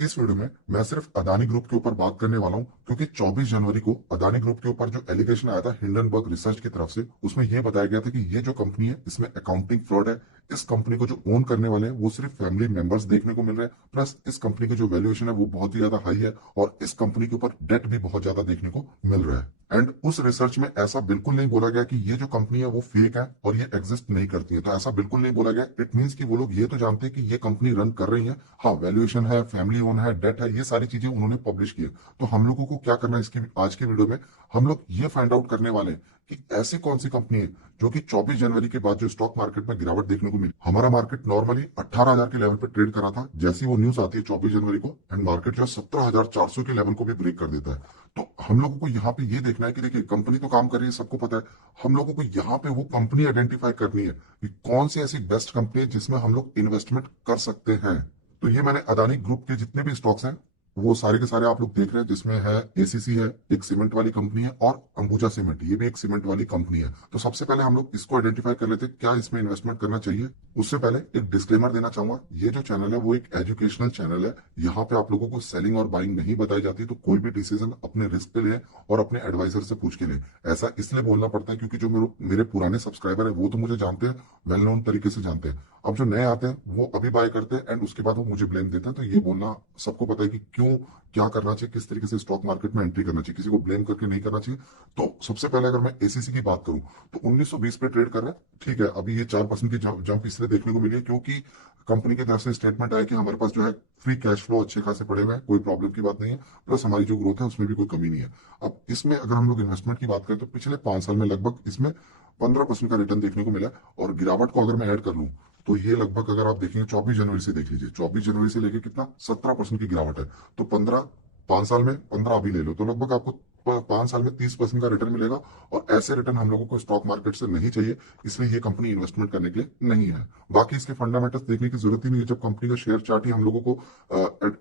इस वीडियो में मैं सिर्फ अदानी ग्रुप के ऊपर बात करने वाला हूं क्योंकि 24 जनवरी को अदानी ग्रुप के ऊपर जो एलिगेशन आया था हिंडनबर्ग रिसर्च की तरफ से, उसमें यह बताया गया था कि ये जो कंपनी है इसमें अकाउंटिंग फ्रॉड है। इस कंपनी को जो ओन करने वाले हैं वो सिर्फ फैमिली मेंबर्स देखने को मिल रहे हैं। प्लस इस कंपनी की जो वैल्यूएशन है वो बहुत ही ज्यादा हाई है और इस कंपनी के ऊपर डेट भी बहुत ज्यादा देखने को मिल रहा है। एंड उस रिसर्च में ऐसा बिल्कुल नहीं बोला गया कि ये जो कंपनी है वो फेक है और ये एग्जिस्ट नहीं करती है। तो ऐसा बिल्कुल नहीं बोला गया। इट मीन्स कि वो लोग ये तो जानते हैं कि ये कंपनी रन कर रही है। हाँ, वैल्यूएशन है, फैमिली ओन है, डेट है, ये सारी चीजें उन्होंने पब्लिश की है। तो हम लोगों को क्या करना है, इसकी आज के वीडियो में हम लोग ये फाइंड आउट करने वाले हैं कि ऐसी कौन सी कंपनी है जो कि 24 जनवरी के बाद जो स्टॉक मार्केट में गिरावट देखने को मिली। हमारा मार्केट नॉर्मली 18,000 के लेवल पे ट्रेड करा था। जैसी वो न्यूज आती है 24 जनवरी को, एंड मार्केट जो है 17,400 के लेवल को भी ब्रेक कर देता है। तो हम लोगों को यहाँ पे ये देखना है कि देखिए, कंपनी तो काम कर रही है, सबको पता है। हम लोगों को यहाँ पे वो कंपनी आइडेंटिफाई करनी है कि कौन सी ऐसी बेस्ट कंपनी है जिसमें हम लोग इन्वेस्टमेंट कर सकते हैं। तो ये मैंने अदानी ग्रुप के जितने भी स्टॉक्स हैं वो सारे के सारे आप लोग देख रहे हैं, जिसमें है एसीसी है, एक सीमेंट वाली कंपनी है, और अंबुजा सीमेंट, ये भी एक सीमेंट वाली कंपनी है। तो सबसे पहले हम लोग इसको आइडेंटिफाई कर लेते हैं क्या इसमें इन्वेस्टमेंट करना चाहिए। उससे पहले एक डिस्क्लेमर देना चाहूंगा, ये जो चैनल है वो एक एजुकेशनल चैनल है। यहाँ पे आप लोगों को सेलिंग और बाइंग नहीं बताई जाती। तो कोई भी डिसीजन अपने रिस्क पे ले और अपने एडवाइजर से पूछ के ले। ऐसा इसलिए बोलना पड़ता है क्योंकि जो मेरे पुराने सब्सक्राइबर है वो तो मुझे जानते हैं, वेल नोन तरीके से जानते हैं। अब जो नए आते हैं वो अभी बाय करते हैं एंड उसके बाद वो मुझे ब्लेम देते हैं। तो ये बोलना सबको पता है कि क्यों, क्या करना चाहिए, किस तरीके से स्टॉक मार्केट में एंट्री करना चाहिए, किसी को ब्लेम करके नहीं करना चाहिए। तो सबसे पहले अगर मैं एसीसी की बात करूं तो 1920 पे ट्रेड कर रहा है। ठीक है, अभी ये 4% की जंप इसलिए देखने को मिली है क्योंकि कंपनी की तरफ से स्टेटमेंट आया कि हमारे पास जो है फ्री कैश फ्लो अच्छे खासे पड़े हुए हैं, कोई प्रॉब्लम की बात नहीं है। प्लस हमारी जो ग्रोथ है उसमें भी कोई कमी नहीं है। अब इसमें अगर हम लोग इन्वेस्टमेंट की बात करें तो पिछले 5 साल में लगभग इसमें 15% का रिटर्न देखने को मिला है। और गिरावट को अगर मैं ऐड कर लूं तो ये लगभग, अगर आप देखेंगे 24 जनवरी से देख लीजिए, 24 जनवरी से लेके कितना 17% की गिरावट है। तो 15, 5 साल में 15 अभी ले लो तो लगभग आपको 5 साल में 30% का रिटर्न मिलेगा। और ऐसे रिटर्न हम लोगों को स्टॉक मार्केट से नहीं चाहिए, इसलिए ये कंपनी इन्वेस्टमेंट करने के लिए नहीं है। बाकी इसके फंडामेंटल्स देखने की जरूरत ही नहीं है। जब कंपनी का शेयर चार्ट ही हम लोगों को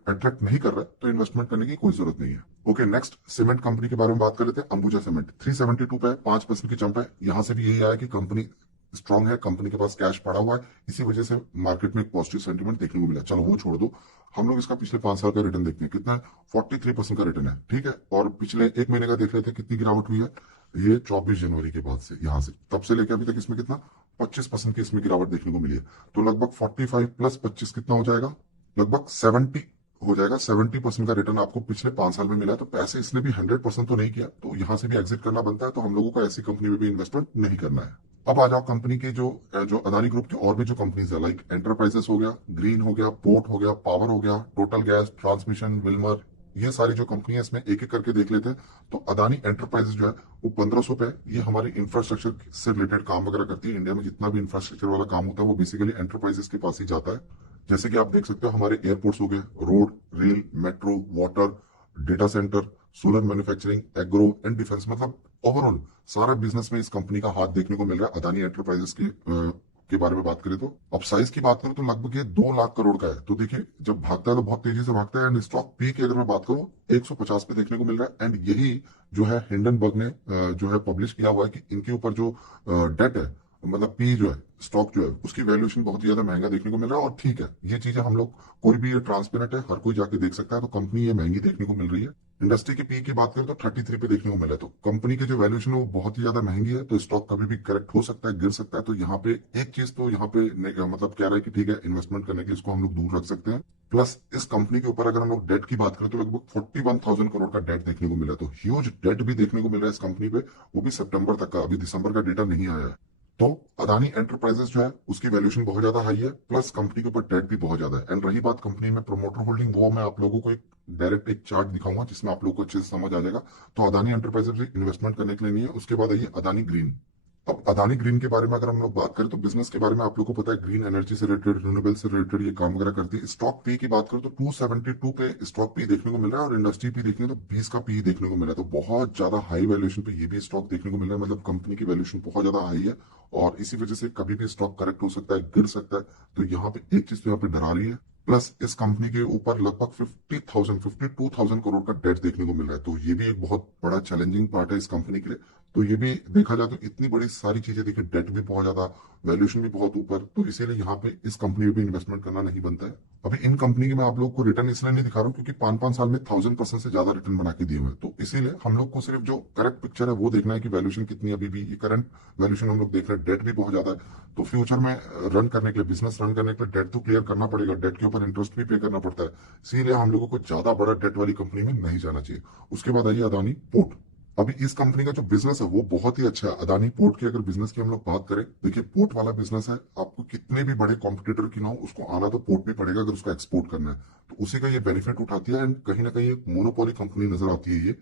अट्रैक्ट नहीं कर रहा है तो इन्वेस्टमेंट करने की कोई जरूरत नहीं है। ओके, नेक्स्ट सीमेंट कंपनी के बारे में बात कर लेते हैं। अंबुजा सीमेंट 372 पे 5% की जंप है। यहां से भी यही आया कि कंपनी स्ट्रांग है, कंपनी के पास कैश पड़ा हुआ है, इसी वजह से मार्केट में एक पॉजिटिव सेंटीमेंट देखने को मिला। चलो वो छोड़ दो, हम लोग इसका पिछले 5 साल का रिटर्न देखते हैं कितना है। 43% का रिटर्न है। ठीक है, और पिछले एक महीने का देख रहे थे कितनी गिरावट हुई है। ये 24 जनवरी के बाद से, यहाँ से तब से लेकर अभी तक इसमें कितना 25% की इसमें गिरावट देखने को मिली है। तो लगभग 45 प्लस 25 कितना हो जाएगा, लगभग 70 हो जाएगा। 70% का रिटर्न आपको पिछले 5 साल में मिला है। तो पैसे इसने भी 100% तो नहीं किया, तो यहाँ से भी एग्जिट करना बनता है। तो हम लोगों को ऐसी कंपनी में भी इन्वेस्टमेंट नहीं करना है। अब आ जाओ कंपनी के जो जो अदानी ग्रुप की और भी जो कंपनीज है, लाइक एंटरप्राइजेस हो गया, ग्रीन हो गया, पोर्ट हो गया, पावर हो गया, टोटल गैस, ट्रांसमिशन, विल्मर, ये सारी जो कंपनी है इसमें एक एक करके देख लेते हैं। तो अदानी एंटरप्राइजेस जो है वो 1500 पे है। ये हमारे इंफ्रास्ट्रक्चर से रिलेटेड काम वगैरह करती है। इंडिया में जितना भी इंफ्रास्ट्रक्चर वाला काम होता है वो बेसिकली एंटरप्राइजेस के पास ही जाता है। जैसे कि आप देख सकते हो हमारे एयरपोर्ट्स हो गए, road, rail, metro, water, data centre, solar manufacturing, agro and defence, मतलब ओवरऑल सारा बिजनेस में इस कंपनी का हाथ देखने को मिल रहा है। अदानी एंटरप्राइजेस के बारे में बात करें तो अब साइज की बात करें तो लगभग ये 2 लाख करोड़ का है। तो देखिए, जब भागता है तो बहुत तेजी से भागता है। एंड स्टॉक पी की अगर मैं बात करूं 150 पे देखने को मिल रहा है। एंड यही जो है हिंडनबर्ग ने जो है पब्लिश किया हुआ है कि इनके ऊपर जो डेट है, मतलब पी जो है, स्टॉक जो है, उसकी वैल्यूएशन बहुत ही ज्यादा महंगा देखने को मिल रहा है। और ठीक है, ये चीजें हम लोग, कोई भी ये ट्रांसपेरेंट है, हर कोई जाके देख सकता है। तो कंपनी ये महंगी देखने को मिल रही है। इंडस्ट्री की पी की बात करें तो 33 पे देखने को मिला है। तो कंपनी की जो वैल्यूएशन है वो बहुत ही ज्यादा महंगी है। तो स्टॉक कभी भी करेक्ट हो सकता है, गिर सकता है। तो यहाँ पे एक चीज तो यहाँ पे मतलब कह रहा है कि ठीक है, इन्वेस्टमेंट करने के इसको हम लोग दूर रख सकते हैं। प्लस इस कंपनी के ऊपर अगर हम लोग डेट की बात करें तो लगभग 41,000 करोड़ का डेट देखने को मिला है। तो ह्यूज डेट भी देखने को मिल रहा है इस कंपनी पे, वो भी सितंबर तक का। अभी दिसंबर का डेटा नहीं आया है। तो अदानी एंटरप्राइजेस जो है उसकी वैल्यूएशन बहुत ज्यादा हाई है, प्लस कंपनी के ऊपर डेट भी बहुत ज्यादा है। एंड रही बात कंपनी में प्रमोटर होल्डिंग, वो मैं आप लोगों को एक डायरेक्ट एक चार्ट दिखाऊंगा जिसमें आप लोगों को अच्छे से समझ आ जाएगा। तो अदानी एंटरप्राइजेस से इन्वेस्टमेंट करने के लिए नहीं है। उसके बाद आइए अदानी ग्रीन। अब अदानी ग्रीन के बारे में अगर हम लोग बात करें तो बिजनेस के बारे में आप लोगों को पता है, ग्रीन एनर्जी से रिलेटेड, रिन्यूएबल से रिलेटेड ये काम वगैरह करती है। स्टॉक पी की बात करें तो 272 पे स्टॉक पी देखने को मिल रहा है। और इंडस्ट्री पी देखने तो 20 का पी देखने को मिला है। तो बहुत ज्यादा हाई वैल्यूएशन पे ये भी स्टॉक देखने को मिल रहा है। मतलब कंपनी की वैल्यूएशन बहुत ज्यादा हाई है और इसी वजह से कभी भी स्टॉक करेक्ट हो सकता है, गिर सकता है। तो यहाँ पे एक चीज तो यहाँ पे डरा रही है। प्लस इस कंपनी के ऊपर लगभग 52,000 करोड़ का डेट देखने को मिल रहा है। तो ये भी एक बहुत बड़ा चैलेंजिंग पार्ट है इस कंपनी के लिए। तो ये भी देखा जाए तो इतनी बड़ी सारी चीजें देखिए, डेट भी बहुत ज्यादा, वैल्यूएशन भी बहुत ऊपर, तो इसीलिए यहाँ पे इस कंपनी में भी इन्वेस्टमेंट करना नहीं बनता है। अभी इन कंपनी के मैं आप लोग को रिटर्न इसलिए नहीं दिखा रहा हूँ क्योंकि 5-5 साल में 1000% से ज्यादा रिटर्न बना के दिए हुए हैं, तो इसीलिए हम लोग को सिर्फ जो करेक्ट पिक्चर है वो देखना है कि वैल्यूएशन कितनी है। अभी भी ये करंट वैल्यूएशन हम लोग देख रहे हैं, डेट भी बहुत ज्यादा है, तो फ्यूचर में रन करने के लिए, बिजनेस रन करने के लिए डेट तो क्लियर करना पड़ेगा, डेट के ऊपर इंटरेस्ट भी पे करना पड़ता है, इसीलिए हम लोगों को ज्यादा बड़ा डेट वाली कंपनी में नहीं जाना चाहिए। उसके बाद आइए अदानी पोर्ट। अभी इस कंपनी का जो बिजनेस है वो बहुत ही अच्छा है। अदानी पोर्ट की अगर बिजनेस की हम लोग बात करें, देखिए पोर्ट वाला बिजनेस है, आपको कितने भी बड़े कॉम्पिटिटर की ना हो, उसको आना तो पोर्ट भी पड़ेगा अगर उसका एक्सपोर्ट करना है, तो उसी का ये बेनिफिट उठाती है। एंड कहीं ना कहीं एक मोनोपोली कंपनी नजर आती है ये।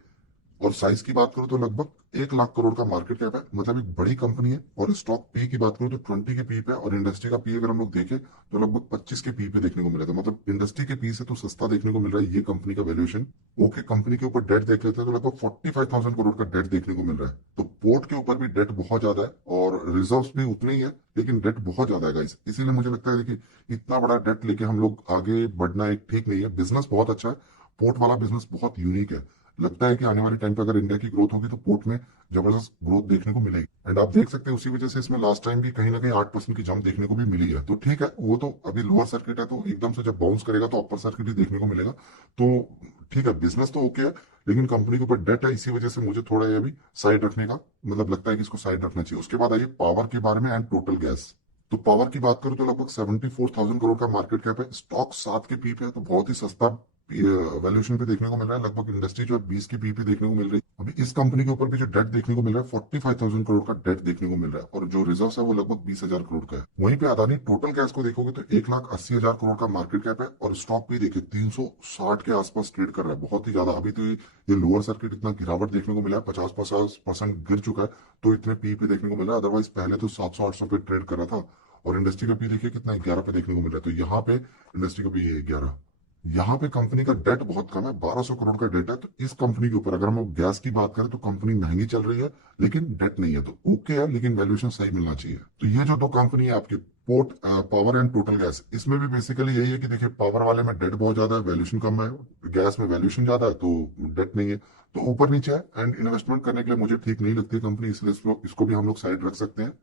और साइज की बात करूं तो लगभग 1 लाख करोड़ का मार्केट कैप है, मतलब एक बड़ी कंपनी है। और स्टॉक पी की बात करूं तो 20 के पी पे है, और इंडस्ट्री का पी अगर हम लोग देखें तो लगभग 25 के पी पे देखने को मिल रहा था, मतलब इंडस्ट्री के पी से तो सस्ता देखने को मिल रहा है ये कंपनी का वैल्यूएशन। ओके, कंपनी के ऊपर डेट देख लेते हैं तो लगभग 45,000 करोड़ का डेट देखने को मिल रहा है, तो पोर्ट के ऊपर भी डेट बहुत ज्यादा है और रिजर्व भी उतने ही है, लेकिन डेट बहुत ज्यादा है गाइस। इसीलिए मुझे लगता है देखिए, इतना बड़ा डेट लेके हम लोग आगे बढ़ना एक ठीक नहीं है। बिजनेस बहुत अच्छा है, पोर्ट वाला बिजनेस बहुत यूनिक है। लगता है कि आने वाले टाइम पे अगर इंडिया की ग्रोथ होगी तो पोर्ट में जबरदस्त ग्रोथ देखने को मिलेगी। एंड आप देख सकते हैं उसी वजह से इसमें लास्ट टाइम भी कहीं ना कहीं 8% की जंप देखने को भी मिली है। तो ठीक है, वो तो अभी लोअर सर्किट है, तो एकदम से जब बाउंस करेगा तो अपर सर्किट ही देखने को मिलेगा। तो ठीक है, बिजनेस तो ओके है, लेकिन कंपनी के ऊपर डेट है, इसी वजह से मुझे थोड़ा ये अभी साइड रखने का मतलब लगता है कि इसको साइड रखना चाहिए। उसके बाद आइए पावर के बारे में एंड टोटल गैस। तो पावर की बात करूं तो लगभग 74,000 करोड़ का मार्केट कैप है, स्टॉक 7 के पी पे है, तो बहुत ही सस्ता वैल्यूएशन पे देखने को मिल रहा है। लगभग इंडस्ट्री जो है 20 की पी पे देखने को मिल रही है। अभी इस कंपनी के ऊपर भी जो डेट देखने को मिल रहा है 45,000 करोड़ का डेट देखने को मिल रहा है, और जो रिजर्व है वो लगभग 20,000 करोड़ का है। वहीं पे अदानी टोटल गैस को देखोगे तो 1,80,000 करोड़ का मार्केट कैप है, और स्टॉक भी देखिए 360 के आसपास ट्रेड कर रहा है, बहुत ही ज्यादा। अभी तो ये लोअर सर्किट इतना गिरावट देखने को मिला है, 50-50% गिर चुका है, तो इतने पी पे देखने को मिल रहा है। अदरवाइज पहले तो 700-800 पे ट्रेड कर रहा था। और इंडस्ट्री का पी देखिए कितना, 11 पे देखने को मिल रहा है, तो यहाँ पे इंडस्ट्री का पी 11। यहाँ पे कंपनी का डेट बहुत कम है, 1200 करोड़ का डेट है। तो इस कंपनी के ऊपर अगर हम गैस की बात करें तो कंपनी महंगी चल रही है, लेकिन डेट नहीं है, तो ओके है, लेकिन वैल्यूएशन सही मिलना चाहिए। तो ये जो दो कंपनी है आपकी, port power and total gas, इसमें भी बेसिकली यही है कि देखिए पावर वाले में डेट बहुत ज्यादा है, वैल्यूएशन कम है, गैस में वैल्यूएशन ज्यादा है तो डेट नहीं है, तो ऊपर नीचे है। एंड इन्वेस्टमेंट करने के लिए मुझे ठीक नहीं लगती कंपनी, इसलिए इसको भी हम लोग साइड रख सकते हैं।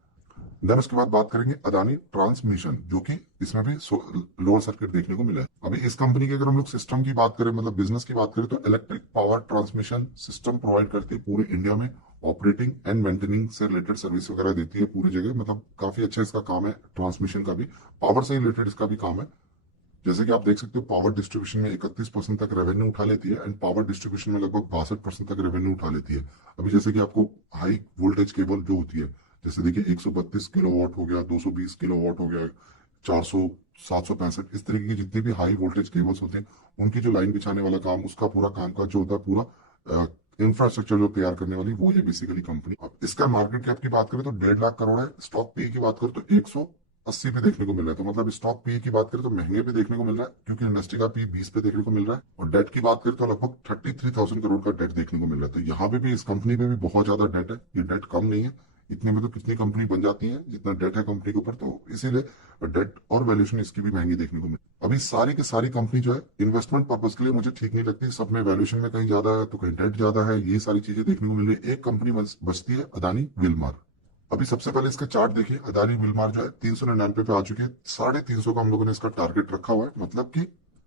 देन उसके बाद बात करेंगे अदानी ट्रांसमिशन, जो कि इसमें भी लोअर सर्किट देखने को मिला है। अभी इस कंपनी की अगर हम लोग सिस्टम की बात करें, मतलब बिजनेस की बात करें, तो electric power transmission system provide करती है पूरे इंडिया में, ऑपरेटिंग एंड मेंटेनिंग से रिलेटेड सर्विस वगैरह देती है पूरी जगह, मतलब काफी अच्छा इसका काम है। ट्रांसमिशन का भी, पावर से रिलेटेड इसका भी काम है। जैसे कि आप देख सकते हो पावर डिस्ट्रीब्यूशन में 31% तक रेवेन्यू उठा लेती है, एंड पावर डिस्ट्रीब्यूशन में लगभग 62% तक रेवेन्यू उठा लेती है। अभी जैसे कि आपको हाई वोल्टेज केबल जो होती है, जैसे देखिए 132 किलोवाट हो गया, 220 किलोवाट हो गया, 400, 765, इस तरीके की जितनी भी हाई वोल्टेज केबल्स होते हैं, उनकी जो लाइन बिछाने वाला काम, उसका पूरा काम का जो होता है, पूरा इंफ्रास्ट्रक्चर जो तैयार करने वाली, वो ये बेसिकली कंपनी। अब इसका मार्केट कैप की बात करें तो 1.5 लाख करोड़ है, स्टॉक पी की बात करें तो 180 पे देखने को मिल रहा है, तो मतलब स्टॉक पी की बात करें तो महंगे पे देखने को मिल रहा है, क्योंकि इंडस्ट्री का पी 20 पे देखने को मिल रहा है। और डेट की बात करें तो लगभग 33,000 करोड़ का डेट देखने को मिल रहा है, तो यहाँ पे भी इस कंपनी पे भी बहुत ज्यादा डेट है, ये डेट कम नहीं है। इतने में तो कितनी कंपनी बन जाती है जितना डेट है कंपनी के ऊपर, तो इसीलिए डेट और वैल्यूएशन इसकी भी महंगी देखने को मिली। अभी सारी की सारी कंपनी जो है इन्वेस्टमेंट पर्पज के लिए मुझे ठीक नहीं लगती, सब में वैल्यूएशन में कहीं ज्यादा है तो कहीं डेट ज्यादा है, ये सारी चीजें देखने को मिल रही है। एक कंपनी बचती है अदानी विलमार। अभी सबसे पहले इसका चार्ट देखिए, अदानी विलमार जो है 399 पे आ चुके हैं, 350 का हम लोगों ने इसका टारगेट रखा हुआ है, मतलब कि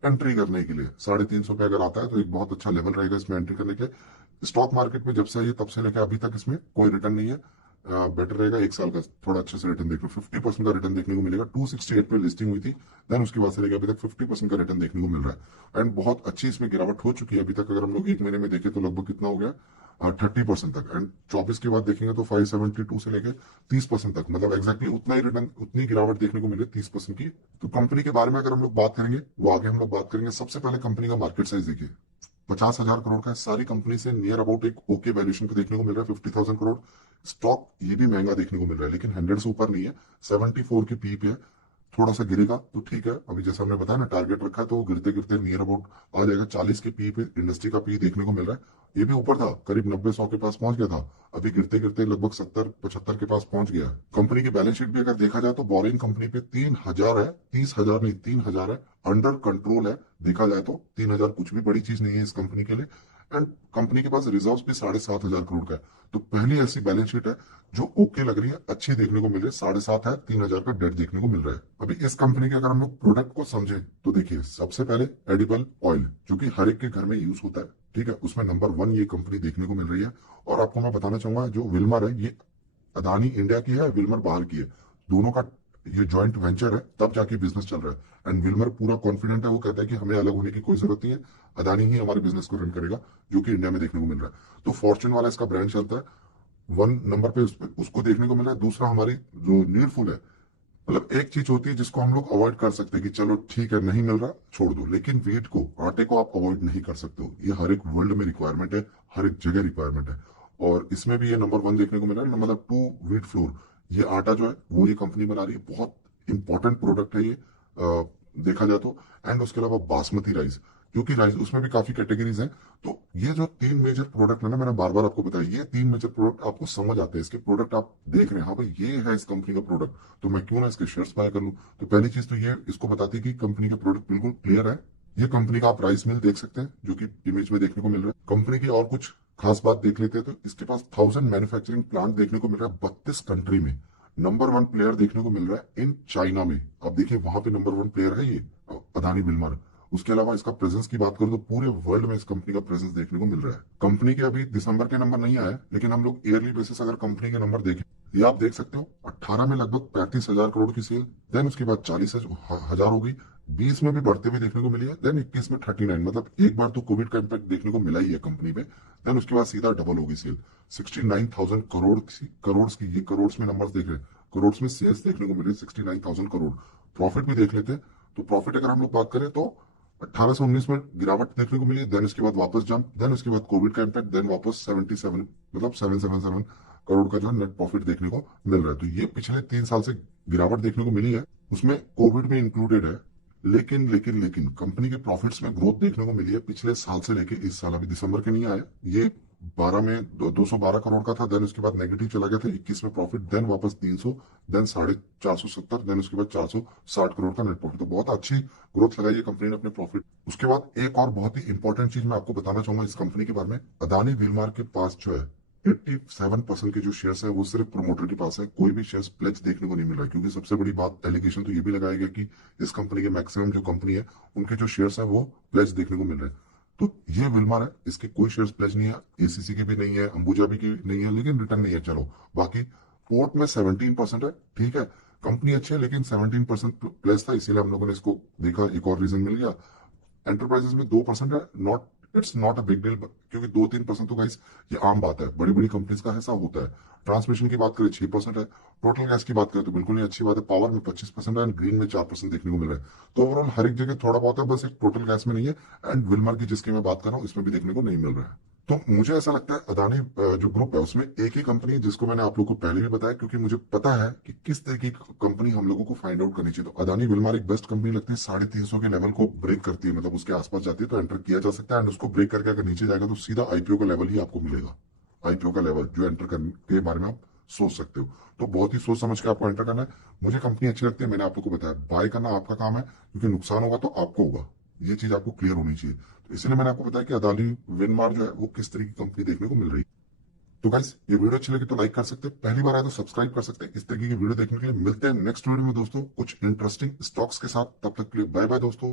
एंट्री करने के लिए 350 पे अगर आता है तो एक बहुत अच्छा लेवल रहेगा इसमें एंट्री करने के। स्टॉक मार्केट में जब से ये तब से लेकर अभी तक इसमें कोई रिटर्न नहीं है, बेटर रहेगा 1 साल का थोड़ा अच्छे से रिटर्न देख लो, 50% का रिटर्न देखने को मिलेगा। 268 पे लिस्टिंग हुई थी, देन उसके बाद से लेकर अभी तक 50% का रिटर्न देखने को मिल रहा है, एंड बहुत अच्छी इसमें गिरावट हो चुकी है। अभी तक अगर हम लोग एक महीने में देखें तो लगभग कितना हो गया, 30% तक, एंड 24 के बाद देखेंगे तो 572 से लेकर 30% तक, मतलब एक्जैक्टली उतना ही रिटर्न, उतनी गिरावट देखने को मिले 30% की। तो कंपनी के बारे में अगर हम लोग बात करेंगे, वो आगे हम लोग बात करेंगे। सबसे पहले कंपनी का मार्केट साइज देखिए, 50,000 करोड़ का है, सारी कंपनी से नियर अबाउट एक ओके वैल्यूएशन पे देखने को मिल रहा है, 50,000 करोड़। स्टॉक ये भी महंगा देखने को मिल रहा है, लेकिन 100 से ऊपर नहीं है, 74 के पी पे है, थोड़ा सा गिरेगा तो ठीक है। अभी जैसा हमने बताया ना टारगेट रखा है, तो गिरते गिरते नियर अबाउट आ जाएगा 40 के पी पे इंडस्ट्री का पी देखने को मिल रहा है। ये भी ऊपर था, करीब 90-100 के पास पहुंच गया था। अभी गिरते गिरते लगभग 70-75 के पास पहुंच गया है। कंपनी की बैलेंस शीट भी अगर देखा जाए तो बोरिंग कंपनी पे 3,000 है, 30,000 नहीं 3,000 है, अंडर कंट्रोल है। देखा जाए तो 3,000 कुछ भी बड़ी चीज नहीं है इस कंपनी के लिए। एंड कंपनी के पास रिजर्व भी 7,500 करोड़ का है। तो पहली ऐसी बैलेंस शीट है जो ओके लग रही है, अच्छी देखने को मिल रही है। 7.5 है, 3,000 का डेट देखने को मिल रहा है। अभी इस कंपनी के अगर हम लोग प्रोडक्ट को समझे तो देखिए, सबसे पहले एडिबल ऑयल जो कि हर एक के घर में यूज होता है, ठीक है, उसमें नंबर 1 ये कंपनी देखने को मिल रही है। और आपको मैं बताना चाहूंगा, जो विल्मर है ये अदानी इंडिया की है, विल्मर बाहर की है। दोनों का ये जॉइंट वेंचर है, तब जाके बिजनेस चल रहा है। एंड विल्मर पूरा कॉन्फिडेंट है, वो कहता है कि हमें अलग होने की कोई जरूरत नहीं है, अदानी ही हमारे बिजनेस को रन करेगा, जो कि इंडिया में देखने को मिल रहा है। तो फॉर्चून वाला इसका ब्रांड चलता है, 1 नंबर पे उसको देखने को मिल रहा है। दूसरा हमारी जो नीडफुल है, मतलब एक चीज होती है जिसको हम लोग अवॉइड कर सकते हैं कि चलो ठीक है नहीं मिल रहा छोड़ दो, लेकिन वीट को, आटे को आप अवॉइड नहीं कर सकते हो। ये हर एक वर्ल्ड में रिक्वायरमेंट है, हर एक जगह रिक्वायरमेंट है। और इसमें भी ये नंबर 1 देखने को मिला है। मतलब 2 व्हीट फ्लोर, ये आटा जो है वो ये कंपनी बना रही है। बहुत इंपॉर्टेंट प्रोडक्ट है ये, देखा जाए तो। एंड उसके अलावा बासमती राइस, क्योंकि राइस उसमें भी काफी कैटेगरीज हैं। तो ये जो 3 मेजर प्रोडक्ट है ना, मैंने बार बार आपको बताया, ये 3 मेजर प्रोडक्ट आपको समझ आते हैं, इसके प्रोडक्ट आप देख रहे हैं, हाँ भाई ये है इस कंपनी का प्रोडक्ट, तो मैं क्यों ना इसके शेयर्स बाय कर लूं। तो पहली चीज तो ये इसको बताती है कि कंपनी का प्रोडक्ट बिल्कुल क्लियर है। ये कंपनी का आप राइस मिल देख सकते हैं, जो कि इमेज में देखने को मिल रहा है। कंपनी की और कुछ खास बात देख लेते हैं तो इसके पास 1000 मैन्युफैक्चरिंग प्लांट देखने को मिल रहा है 32 कंट्री में। नंबर 1 प्लेयर देखने को मिल रहा है इन चाइना में। आप देखिए वहां पे नंबर 1 प्लेयर है ये अदानी विल्मर। उसके अलावा इसका प्रेजेंस की बात करूं तो पूरे वर्ल्ड में इस कंपनी का प्रेजेंस देखने को मिल रहा है। कंपनी के अभी दिसंबर के नंबर नहीं आए, लेकिन हम लोग ईयरली बेसिस अगर कंपनी के नंबर देखें, ये आप देख सकते हो 18 में लगभग 35,000 करोड़ की सेल, देन उसके बाद 40,000 हो गई, 20 में भी बढ़ते हुए देखने को मिली है, देन 21 में 39, मतलब एक बार तो कोविड का इम्पैक्ट देखने को मिला ही है कंपनी पे। देन उसके बाद सीधा डबल हो गई सेल, 69,000 करोड़ की, ये करोड़ में नंबर देख रहे हैं, करोड़ में सेल्स देखने को मिले 69,000 करोड़। प्रॉफिट भी देख लेते हैं, तो प्रॉफिट अगर हम लोग बात करें तो 18 से 19 में गिरावट देखने को मिली, देन उसके बाद वापस जंप, देन उसके बाद कोविड का इम्पैक्ट, देन वापस 77, मतलब 777 करोड़ का जो नेट प्रॉफिट देखने को मिल रहा है। तो ये पिछले 3 साल से गिरावट देखने को मिली है, उसमें कोविड भी इंक्लूडेड है। लेकिन कंपनी के प्रॉफिट्स में ग्रोथ देखने को मिली है पिछले साल से लेके इस साल। अभी दिसंबर के नहीं आया ये, 12 में 212 करोड़ का था, देन उसके बाद नेगेटिव चला गया था 21 में प्रॉफिट, देन वापस 300, देन 470, देन उसके बाद 460 करोड़ का नेट प्रॉफिट। तो बहुत अच्छी ग्रोथ लगाई है कंपनी ने अपने प्रॉफिट। उसके बाद एक और बहुत ही इंपॉर्टेंट चीज मैं आपको बताना चाहूंगा इस कंपनी के बारे में। अदानी विल्मार के पास जो है 87% के जो शेयर्स है वो सिर्फ प्रोमोटर के पास है, कोई भी शेयर्स प्लेज देखने को नहीं मिल रहा है। क्योंकि सबसे बड़ी बात, एलिगेशन तो ये भी लगाया गया कि इस कंपनी के मैक्सिमम जो कंपनी है उनके जो शेयर्स है वो प्लेज देखने को मिल रहे हैं। तो ये विल्मार है, इसके कोई शेयर्स प्लेज नहीं है, एसीसी के भी नहीं है, अंबुजा भी की नहीं है, लेकिन रिटर्न नहीं है। चलो बाकी पोर्ट में 17% है, ठीक है, कंपनी अच्छी है, लेकिन 17% प्लेस था, इसीलिए हम लोगों ने इसको देखा, एक और रीजन मिल गया। एंटरप्राइजेस में 2% है, not, it's not a big deal, क्योंकि 2-3% तो गाइस ये आम बात है, बड़ी बड़ी कंपनीज का ऐसा होता है। ट्रांसमिशन की बात करें 6% है, टोटल गैस की बात करें तो बिल्कुल नहीं अच्छी बात है, पावर में 25% है, एंड ग्रीन में 4% देखने को मिल रहा है। तो ओवरऑल हर एक जगह थोड़ा बहुत है, बस एक टोटल गैस में नहीं है। एंड विल्मर की जिसकी मैं बात कर रहा हूँ इसमें भी देखने को नहीं मिल रहा है। तो मुझे ऐसा लगता है अदानी जो ग्रुप है उसमें एक ही कंपनी है जिसको मैंने आप लोगों को पहले भी बताया, क्योंकि मुझे पता है कि किस तरीके की कंपनी हम लोगों को फाइंड आउट करनी चाहिए। तो अदानी विल्मार एक बेस्ट कंपनी लगती है, 350 के लेवल को ब्रेक करती है, मतलब उसके आसपास जाती है तो एंटर किया जा सकता है। एंड उसको ब्रेक करके अगर नीचे जाएगा तो सीधा आईपीओ का लेवल ही आपको मिलेगा, आईपीओ का लेवल जो एंटर करने के बारे में आप सोच सकते हो। तो बहुत ही सोच समझ के आपको एंटर करना है। मुझे कंपनी अच्छी लगती है, मैंने आप लोगों को बताया, बाय करना आपका काम है, क्योंकि नुकसान होगा तो आपको होगा, ये चीज आपको क्लियर होनी चाहिए। तो इसलिए मैंने आपको बताया कि अदानी विनमार जो है वो किस तरह की कंपनी देखने को मिल रही है। तो गाइस ये वीडियो अच्छी लगी तो लाइक कर सकते हैं, पहली बार आए तो सब्सक्राइब कर सकते हैं। इस तरीके की वीडियो देखने के लिए मिलते हैं नेक्स्ट वीडियो में दोस्तों, कुछ इंटरेस्टिंग स्टॉक्स के साथ। तब तक के लिए बाय बाय दोस्तों।